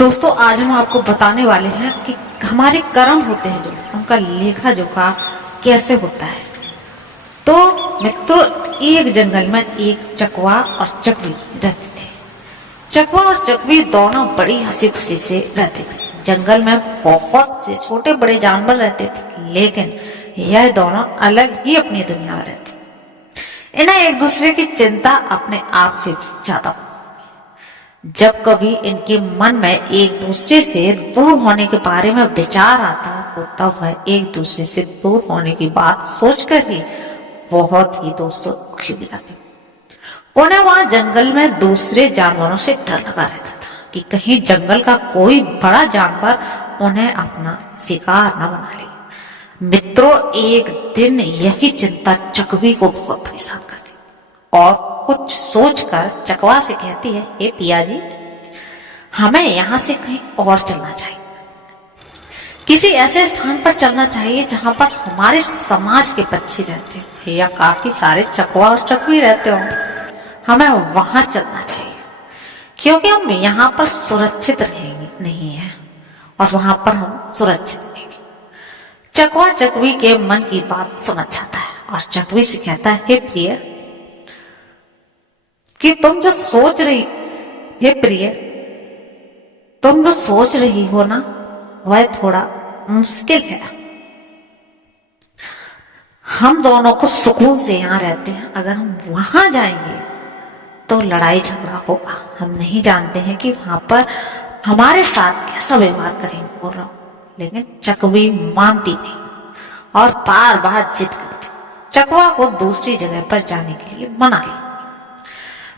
दोस्तों आज हम आपको बताने वाले हैं कि हमारे कर्म होते हैं जो उनका लेखा जोखा कैसे होता है। तो मित्रों, एक जंगल में एक चकवा और चकवी रहते थे। चकवा और चकवी दोनों बड़ी हंसी खुशी से रहते थे। जंगल में बहुत से छोटे बड़े जानवर रहते थे, लेकिन यह दोनों अलग ही अपनी दुनिया में रहते थे। इन्हें एक दूसरे की चिंता अपने आप से भी ज्यादा। जब कभी इनके मन में एक दूसरे से दूर होने के बारे में विचार आता तो तब वह एक दूसरे से दूर होने की बात सोचकर ही बहुत ही दोस्तों दुखी हो जाते। उन्हें वहां जंगल में दूसरे जानवरों से डर लगा रहता था कि कहीं जंगल का कोई बड़ा जानवर उन्हें अपना शिकार न बना ले। मित्रों, एक दिन यही चिंता चकवी को बहुत परेशान कर दी और कुछ सोचकर चकवा से कहती है, हे पिया जी, हमें यहाँ से कहीं और चलना चाहिए। किसी ऐसे स्थान पर चलना चाहिए जहां पर हमारे समाज के पक्षी रहते हो या काफी सारे चकवा और चकवी रहते हो। हमें वहां चलना चाहिए क्योंकि हम यहाँ पर सुरक्षित रहेंगे नहीं है और वहां पर हम सुरक्षित रहेंगे। चकवा चकवी के मन की बात समझ जाता है और चकवी से कहता है, हे प्रिय, कि तुम जो सोच रही हो ना, वह थोड़ा मुश्किल है। हम दोनों को सुकून से यहाँ रहते हैं, अगर हम वहां जाएंगे तो लड़ाई झगड़ा होगा। हम नहीं जानते हैं कि वहां पर हमारे साथ कैसा व्यवहार करेंगे। बोल रहा हूं, लेकिन चकवी मानती नहीं और बार बार जिद करती। चकवा को दूसरी जगह पर जाने के लिए मना लिया।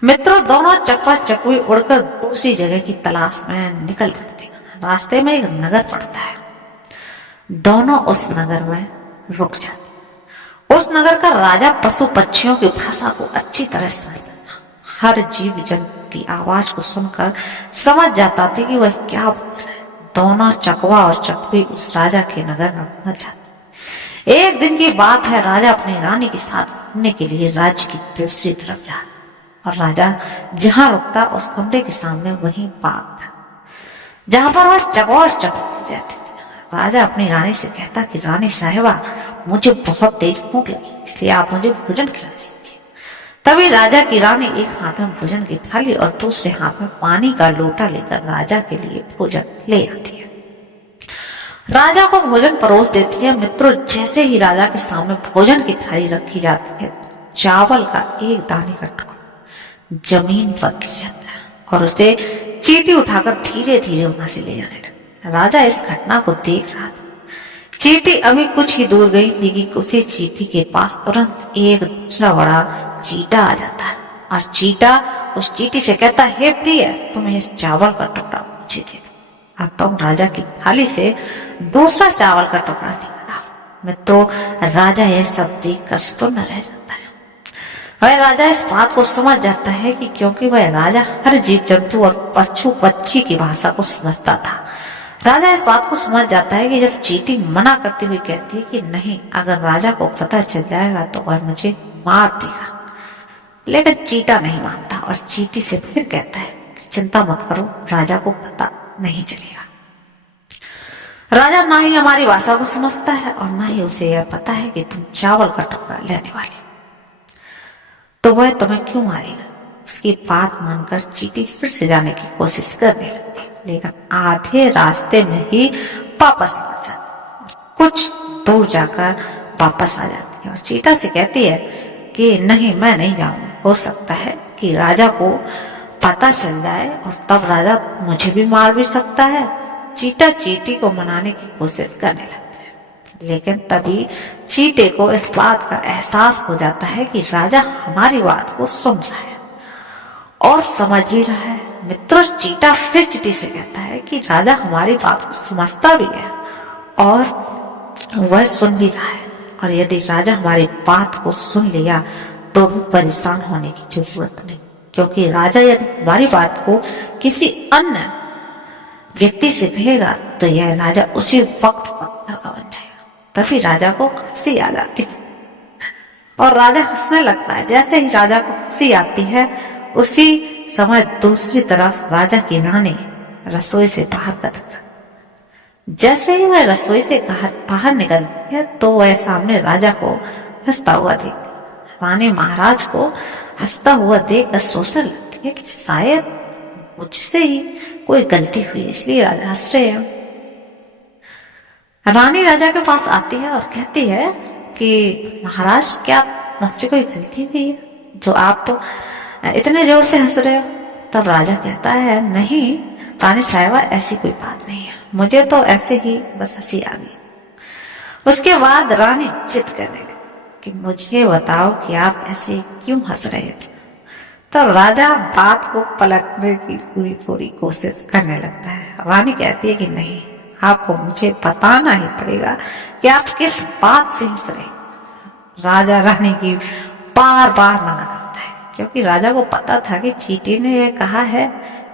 मित्रों, दोनों चकवा चकवी उड़कर दूसरी जगह की तलाश में निकल पड़ते। रास्ते में एक नगर पड़ता है। दोनों उस नगर में रुक जाते। उस नगर का राजा पशु पक्षियों की भाषा को अच्छी तरह समझता था। हर जीव जंतु की आवाज को सुनकर समझ जाता था कि वह क्या बोल रहा है। दोनों चकवा और चकवी उस राजा के नगर में पहुंच जाते। एक दिन की बात है, राजा अपनी रानी के साथ घूमने के लिए राज्य की दूसरी तरफ जा और राजा जहां रुकता उस कमरे के सामने वही बाग था जहां पर वह चकवा और चकवी रहते थे। राजा अपनी रानी से कहता कि रानी साहिबा, मुझे बहुत तेज भूख लगी, इसलिए आप मुझे भोजन खिला दीजिए। तभी राजा की रानी एक हाथ में भोजन की थाली और दूसरे हाथ में पानी का लोटा लेकर राजा के लिए भोजन ले आती है। राजा को भोजन परोस देती है। मित्रों, जैसे ही राजा के सामने भोजन की थाली रखी जाती है, चावल का एक दाने का टुकड़ा जमीन पर गिर जाता है और उसे चींटी उठाकर धीरे धीरे वहां से ले जाने लगा। राजा इस घटना को देख रहा था। चींटी अभी कुछ ही दूर गई थी कि उसी चींटी के पास तुरंत एक दूसरा बड़ा चींटा आ जाता है और चींटा उस चींटी से कहता है, हे प्रिय, तुम इस चावल का टुकड़ा मुझे दे दो। अब तुम राजा की थाली से दूसरा चावल का टुकड़ा लेकर आओ। मित्रों, राजा यह सब देखकर सुन्न रह जाता है। वह राजा इस बात को समझ जाता है कि क्योंकि वह राजा हर जीव जंतु और पशु पक्षी की भाषा को समझता था। राजा इस बात को समझ जाता है कि जब चींटी मना करती हुई कहती है कि नहीं, अगर राजा को पता चल जाएगा तो वह मुझे मार देगा, लेकिन चींटा नहीं मानता और चींटी से फिर कहता है कि चिंता मत करो, राजा को पता नहीं चलेगा। राजा ना ही हमारी भाषा को समझता है और ना ही उसे यह पता है कि तुम चावल का टुकड़ा लेने वाले, तो वह तुम्हें क्यों मारेगा। उसकी बात मानकर चींटी फिर से जाने की कोशिश करने लगती, लेकिन आधे रास्ते में ही वापस लौट जाती। कुछ दूर जाकर वापस आ जाती है और चींटा से कहती है कि नहीं, मैं नहीं जाऊंगी। हो सकता है कि राजा को पता चल जाए और तब राजा मुझे भी मार भी सकता है। चींटा चींटी को मनाने की कोशिश करने लगता है, लेकिन तभी चींटे को इस बात का एहसास हो जाता है कि राजा हमारी बात को सुन रहा है और समझ भी रहा है। मित्रों, चींटा फिर चींटी से कहता है कि राजा हमारी बात को समझता भी है और वह सुन भी रहा है, और यदि राजा हमारी बात को सुन लिया तो भी परेशान होने की जरूरत नहीं, क्योंकि राजा यदि हमारी बात को किसी अन्य व्यक्ति से कहेगा तो यह राजा उसी वक्त पत्थर का बन जाएगा। तभी राजा को हंसी आ जाती है और राजा हंसने लगता है। जैसे ही राजा को हंसी आती है, उसी समय दूसरी तरफ राजा की रानी रसोई से बाहर कदम रखा। जैसे ही वह रसोई से बाहर निकलती है तो वह सामने राजा को हंसता हुआ देखती है। रानी महाराज को हंसता हुआ देखकर सोचने लगती है कि शायद मुझसे ही कोई गलती हुई, इसलिए राजा हंस रहे हैं। रानी राजा के पास आती है और कहती है कि महाराज, क्या मुझसे कोई गलती हुई है जो आप तो इतने जोर से हंस रहे हो? तब राजा कहता है, नहीं रानी साहिबा, ऐसी कोई बात नहीं है, मुझे तो ऐसे ही बस हंसी आ गई। उसके बाद रानी जिद करने लगी कि मुझे बताओ कि आप ऐसे क्यों हंस रहे थे। तब राजा बात को पलटने की पूरी कोशिश करने लगता है। रानी कहती है कि नहीं, आपको मुझे बताना ही पड़ेगा कि आप किस बात से हंस रहे। राजा रानी की बार बार मना करता है, क्योंकि राजा को पता था कि चींटी ने यह कहा है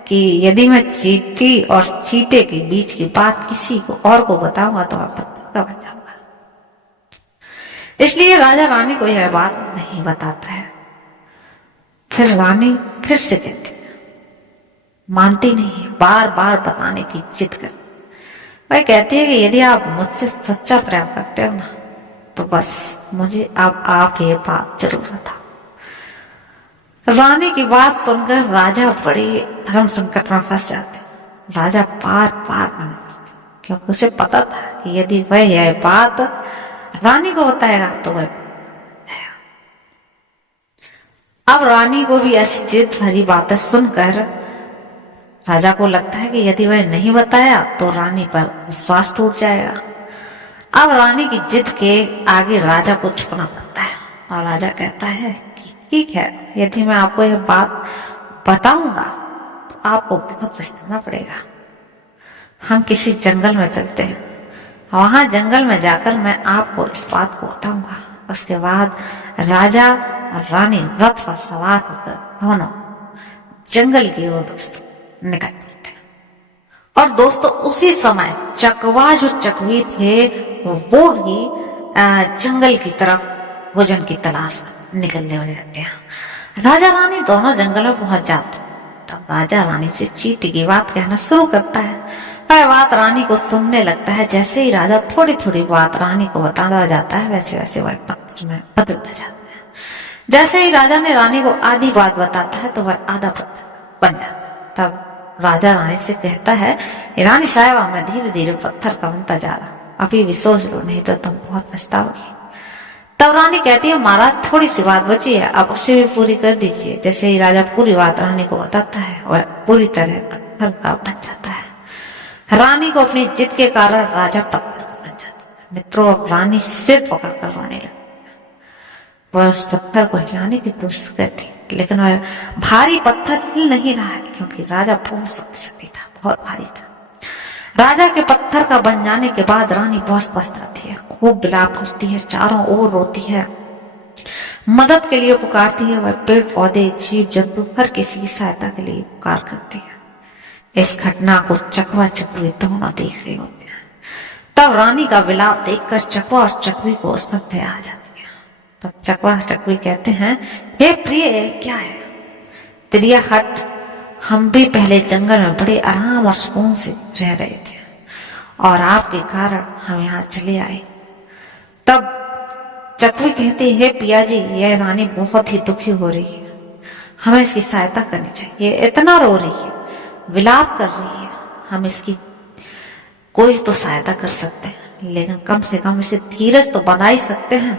कि यदि मैं चींटी और चींटे के बीच की बात किसी को और को बताऊंगा तो मैं पत्थर का बन जाऊंगा। इसलिए राजा रानी को यह बात नहीं बताता है। फिर रानी फिर से कहती है, मानती नहीं, बार बार बताने की जिद करती। वह कहती है कि यदि आप मुझसे सच्चा प्रेम करते हो ना, तो बस मुझे अब आप ये बात जरूर बताओ। रानी की बात सुनकर राजा बड़े धर्म संकट में फंस जाते। राजा बार बार मना करते, क्योंकि उसे पता था कि यदि वह यह बात रानी को बताएगा तो वह। अब रानी को भी ऐसी जिद भरी बातें सुनकर राजा को लगता है कि यदि वह नहीं बताया तो रानी पर विश्वास टूट जाएगा। अब रानी की जिद के आगे राजा को झुकना पड़ता है और राजा कहता है कि ठीक है, यदि मैं आपको यह बात बताऊंगा तो आपको बहुत पछताना पड़ेगा। हम किसी जंगल में चलते हैं, वहां जंगल में जाकर मैं आपको इस बात को बताऊंगा। उसके बाद राजा और रानी रथ पर सवार होकर दोनों जंगल की ओर दोस्तों निकल पड़ते। और दोस्तों उसी समय चकवा जो चकवी थे वो भी जंगल की तरफ भोजन की तलाश में निकलने लगते हैं। राजा रानी दोनों जंगल में पहुंच जाते। तब राजा रानी से चींटी की बात कहना शुरू करता है। वह बात रानी को सुनने लगता है। जैसे ही राजा थोड़ी थोड़ी बात रानी को बताता जाता है, वैसे वैसे वह पत्थर में बदलता जाता है। जैसे ही राजा ने रानी को आधी बात बताता है तो वह आधा पत्थर बन जाता है। तब राजा रानी से कहता है, रानी साहिबा, मैं धीरे धीरे पत्थर का बनता जा रहा, अभी भी सोच लो, नहीं तो तुम बहुत पछताओगी। तब रानी कहती है, महाराज थोड़ी सी बात बची है, आप उसे भी पूरी कर दीजिए। जैसे ही राजा पूरी बात रानी को बताता है, वह पूरी तरह पत्थर का बन जाता है। रानी को अपनी जिद के कारण राजा पत्थर का बन जाता है। मित्रों, अब रानी सिर पकड़कर रोने लगती। वह उस पत्थर को हिलाने की कोशिश करती, लेकिन वह भारी पत्थर हिल नहीं रहा है, क्योंकि राजा बहुत शक्तिशाली था, बहुत भारी था। राजा के पत्थर का बन जाने के बाद रानी बहुत पछताती है, खूब विलाप करती है, चारों ओर रोती है, मदद के लिए पुकारती है। वह पेड़ पौधे जीव जंतु हर किसी की सहायता के लिए पुकार करती है। इस घटना को चकवा चकवी दोनों देख रहे होते हैं। तब रानी का विलाप देखकर चकवा और चकवी को उस पर दया आ जाती है। तब चकवा चकवी कहते हैं, हे प्रिय, क्या है? त्रिया हट, हम भी पहले जंगल में बड़े आराम और सुकून से रह रहे थे और आपके कारण हम यहाँ चले आए। तब चकवी कहती है, पिया जी, यह रानी बहुत ही दुखी हो रही है, हमें इसकी सहायता करनी चाहिए। इतना रो रही है, विलाप कर रही है, हम इसकी कोई तो सहायता कर सकते हैं, लेकिन कम से कम इसे धीरज तो बना ही सकते हैं,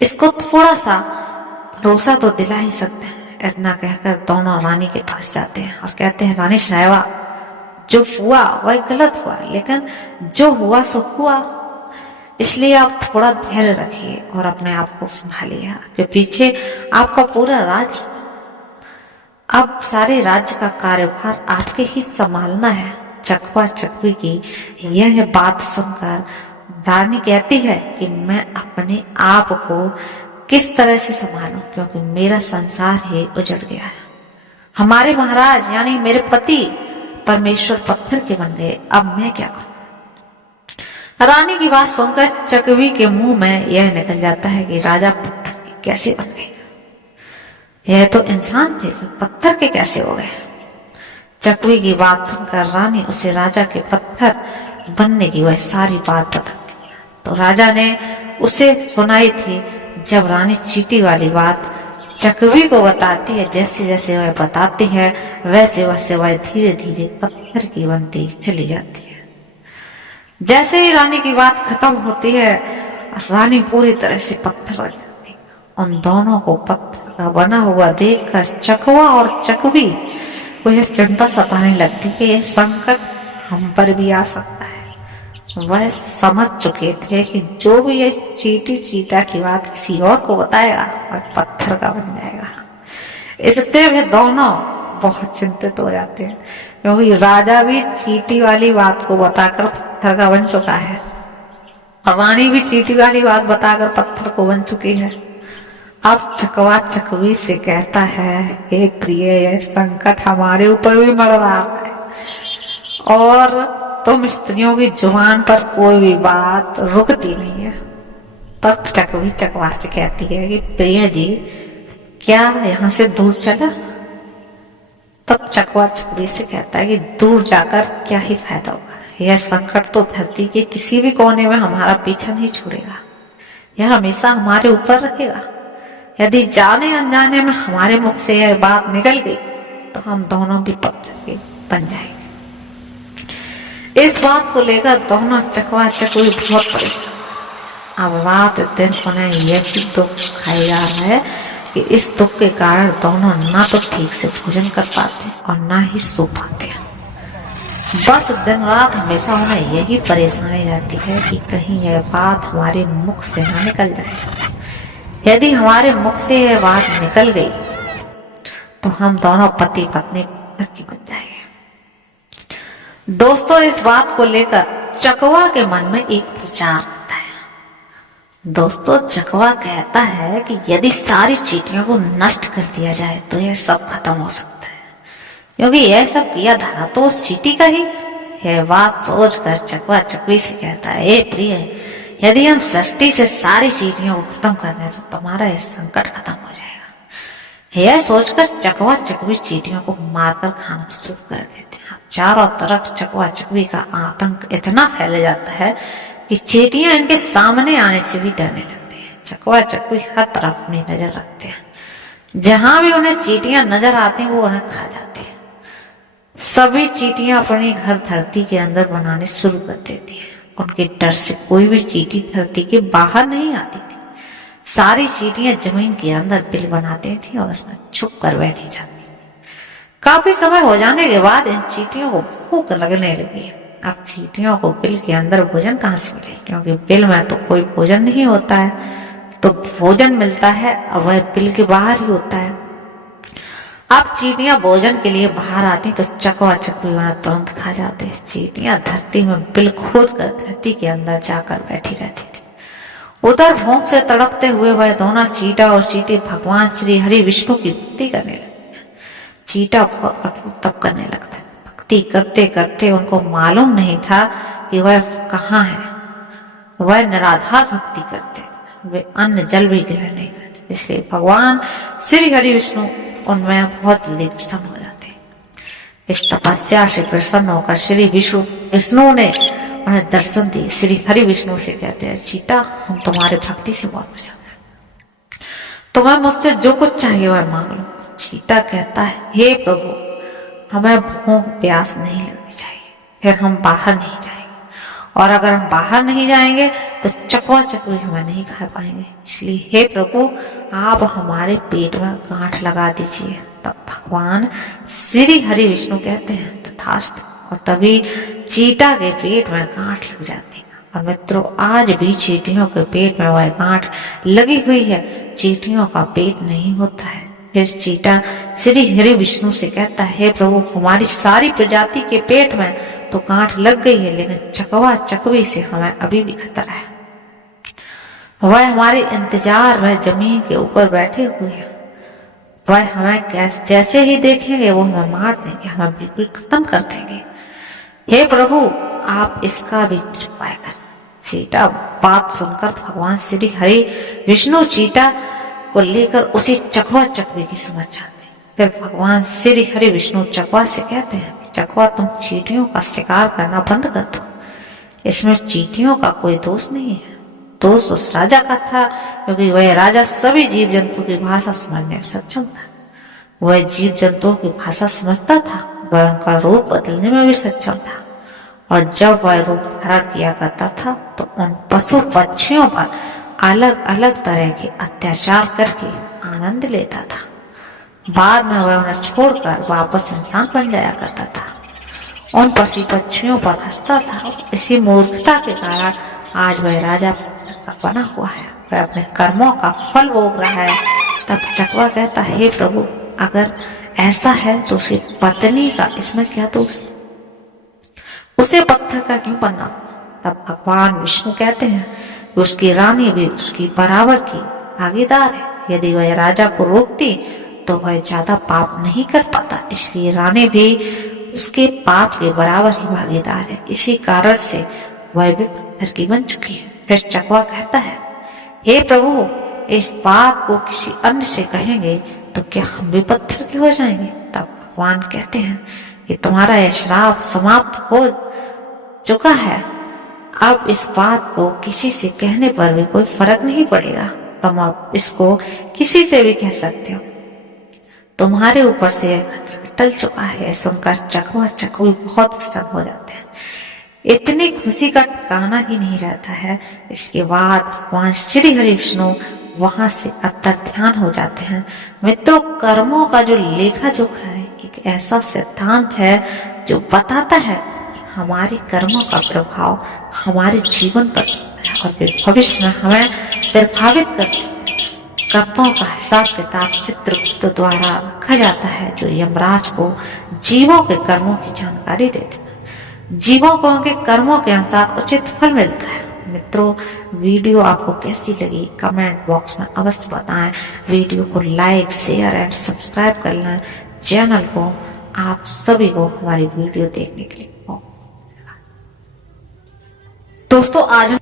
इसको थोड़ा सा भरोसा तो दिला ही सकते हैं। इतना कहकर दोनों रानी के पास जाते हैं और कहते हैं, रानी साहिबा, जो हुआ वह गलत हुआ, लेकिन जो हुआ सो हुआ, इसलिए आप थोड़ा धैर्य रखिए और अपने आप को संभालिए। आपके पीछे आपका पूरा राज्य, अब सारे राज्य का कार्यभार आपके ही संभालना है। चकवा चकवी की यह बात सुनकर रानी कहती है कि मैं अपने आप को किस तरह से संभालूं, क्योंकि मेरा संसार ही उजड़ गया है। हमारे महाराज यानी मेरे पति परमेश्वर पत्थर के बन गए, अब मैं क्या करूं? रानी की बात सुनकर चकवी के मुंह में यह निकल जाता है कि राजा पत्थर के कैसे बन गए? यह तो इंसान थे, पत्थर के कैसे हो गए? चकवी की बात सुनकर रानी उसे राजा के पत्थर बनने की वह सारी बात बताती है। तो राजा ने उसे सुनाई थी। जब रानी चींटी वाली बात चकवी को बताती है, जैसे जैसे वह बताती है वैसे वैसे वह धीरे धीरे पत्थर की बनती चली जाती है। जैसे ही रानी की बात खत्म होती है, रानी पूरी तरह से पत्थर बन जाती है। उन दोनों को पत्थर का बना हुआ देखकर चकवा और चकवी को यह चिंता सताने लगती कि यह संकट हम पर भी आ सकता है। वह समझ चुके थे कि जो भी ये चींटी चीटा की बात किसी और को बताएगा वह पत्थर का बन जाएगा। इससे वे दोनों बहुत चिंतित हो जाते हैं, क्योंकि राजा भी चींटी वाली बात को बताकर पत्थर का बन चुका है और रानी भी चींटी वाली बात बताकर पत्थर को बन चुकी है। अब चकवा चकवी से कहता है, हे प्रिय, यह संकट हमारे ऊपर भी मड़ रहा है और तुम स्त्रियों की जुबान पर कोई भी बात रुकती नहीं है। तब चकवी चकवा से कहती है कि प्रिय जी, क्या यहाँ से दूर चला? तब चकवा चकवी से कहता है कि दूर जाकर क्या ही फायदा होगा। यह संकट तो धरती के किसी भी कोने में हमारा पीछा नहीं छोड़ेगा, यह हमेशा हमारे ऊपर रहेगा। यदि जाने अनजाने में हमारे मुख से यह बात निकल गई तो हम दोनों भी पत्थर के बन जाएंगे। इस बात को लेकर दोनों चकवा चकवी बहुत परेशान। अब रात दिन उन्हें यह भी दुख खाया जा रहा है कि इस दुख के कारण दोनों ना तो ठीक से भोजन कर पाते और ना ही सो पाते। बस दिन रात हमेशा उन्हें यही परेशानी रहती है कि कहीं यह बात हमारे मुख से ना निकल जाए। यदि हमारे मुख से यह बात निकल गई तो हम दोनों पति पत्नी की बन जाएंगे। दोस्तों, इस बात को लेकर चकवा के मन में एक विचार आता है। दोस्तों, चकवा कहता है कि यदि सारी चींटियों को नष्ट कर दिया जाए तो यह सब खत्म हो सकता है, क्योंकि यह सब किया धरा तो उस चींटी का ही। यह बात सोचकर चकवा चकवी से कहता है, हे प्रिय, यदि हम सृष्टि से सारी चींटियों को खत्म कर दें तो तुम्हारा यह संकट खत्म हो जाएगा। यह सोचकर चकवा चकवी चींटियों को मारकर खाना शुरू कर देते हैं। चारों तरफ चकवा चकवी का आतंक इतना फैल जाता है कि चींटियां इनके सामने आने से भी डरने लगती हैं। चकवा चकवी हर तरफ अपनी नजर रखते हैं, जहां भी उन्हें चींटियां नजर आती हैं वो उन्हें खा जाती हैं। सभी चींटियां अपनी घर धरती के अंदर बनाने शुरू कर देती हैं। उनके डर से कोई भी चींटी धरती के बाहर नहीं आती थी। सारी चींटियां जमीन के अंदर बिल बनाती थी और उसमें छुप कर बैठी जाती। काफी समय हो जाने के बाद इन चींटियों को भूख लगने लगी। अब चींटियों को बिल के अंदर भोजन कहाँ से मिले, क्योंकि बिल में तो कोई भोजन नहीं होता है। तो भोजन मिलता है अब वह बिल के बाहर ही होता है। अब चींटियां भोजन के लिए बाहर आती तो चकवा चकवी उन्हें तुरंत खा जाते। चींटियां धरती में बिल खोद कर धरती के अंदर जाकर बैठी रहती थी। उधर भूख से तड़पते हुए वह दोनों चींटा और चींटी भगवान श्री हरि विष्णु की भक्ति करने लगते। चींटा बहुत कठोर तप करने लगता है। भक्ति करते करते उनको मालूम नहीं था कि वह कहाँ है। वह निराधार भक्ति करते, वे अन्न जल भी ग्रहण नहीं करते। इसलिए भगवान श्री हरि विष्णु उनमें बहुत जल्दी प्रसन्न हो जाते। इस तपस्या से प्रसन्न होकर श्री विष्णु ने उन्हें दर्शन दिए। श्री हरि विष्णु से कहते हैं, चींटा, हम तुम्हारे भक्ति से बहुत प्रसन्न हैं, तुम्हें मुझसे जो कुछ चाहिए वह मांग लो। चींटा कहता है, हे प्रभु, हमें भूख प्यास नहीं लगनी चाहिए, फिर हम बाहर नहीं जाएंगे, और अगर हम बाहर नहीं जाएंगे तो चकवा चकवी हमें नहीं खा पाएंगे। इसलिए हे प्रभु, आप हमारे पेट में गांठ लगा दीजिए। तब भगवान श्री हरि विष्णु कहते हैं, तथास्तु, और तभी चींटा के पेट में गांठ लग जाती है। और मित्रों, आज भी चींटियों के पेट में वह गांठ लगी हुई है। चींटियों का पेट नहीं होता है। फिर चींटा श्री हरि विष्णु से कहता है, हे प्रभु, हमारी सारी प्रजाति के पेट में तो गांठ लग गई है, लेकिन चकवा चकवी से हमें अभी भी खतरा है। वह हमारे इंतजार में जमीन के ऊपर बैठे हुए हैं। वह हमें जैसे ही देखेंगे वो हमें मार देंगे, हमें बिल्कुल खत्म कर देंगे। हे प्रभु, आप इसका भी कुछ उपाय करें। चींटा बात सुनकर भगवान श्री हरि विष्णु चींटा को लेकर उसे चकवा चकवी की समझ जाते। फिर भगवान श्री हरि विष्णु चकवा से कहते हैं, चकवा तुम चींटियों का शिकार करना बंद कर दो, इसमें चींटियों का कोई दोष नहीं है, दोष उस राजा का था, क्योंकि वह राजा सभी जीव जंतु की भाषा समझने में सक्षम था। वह जीव जंतुओं की भाषा समझता था, वह उनका रूप बदलने में भी सक्षम था, और जब वह रूप धारण किया करता था तो उन पशु पक्षियों पर अलग अलग तरह के अत्याचार करके आनंद लेता था। बाद में वह उन्हें छोड़कर वापस इंसान बन जाया करता था, उन पशु पक्षियों पर हंसता था। इसी मूर्खता के कारण आज वह राजा का बना हुआ है, वह अपने कर्मों का फल भोग रहा है। तब चकवा कहता, हे प्रभु, अगर ऐसा है तो उसकी पत्नी का इसमें क्या दोष, उसे पत्थर का क्यों बनना। तब भगवान विष्णु कहते हैं कि उसकी रानी भी उसकी बराबर की भागीदार है, यदि वह राजा को रोकती तो वह ज्यादा पाप नहीं कर पाता, इसलिए रानी भी उसके पाप के बराबर ही भागीदार है, इसी कारण से वह भी पत्थर की बन चुकी है। फिर चकवा कहता है, हे प्रभु, इस बात को किसी अन्य से कहेंगे तो क्या हम भी पत्थर के हो जाएंगे। तब भगवान कहते हैं कि तुम्हारा यह श्राप समाप्त हो चुका है, अब इस बात को किसी से कहने पर भी कोई फर्क नहीं पड़ेगा, तुम अब इसको किसी से भी कह सकते हो, तुम्हारे ऊपर से यह खतरा टल चुका है। सुनकर चकवा चकवी बहुत प्रसन्न हो जाते हैं, इतनी खुशी का ठिकाना ही नहीं रहता है। इसके बाद भगवान श्री हरि विष्णु वहां से अंतर ध्यान हो जाते हैं। मित्रों, कर्मों का जो लेखा जोखा है एक ऐसा सिद्धांत है जो बताता है कि हमारे कर्मों का प्रभाव हमारे जीवन पर और भविष्य में हमें प्रभावित करते हैं। कर्मों का हिसाब किताब चित्रगुप्त द्वारा रखा जाता है, जो यमराज को जीवों के कर्मों की जानकारी देते हैं। जीवों को उनके कर्मों के अनुसार उचित फल मिलता है। मित्रों, वीडियो आपको कैसी लगी कमेंट बॉक्स में अवश्य बताएं। वीडियो को लाइक शेयर एंड सब्सक्राइब कर लें चैनल को। आप सभी को हमारी वीडियो देखने के लिए दोस्तों आज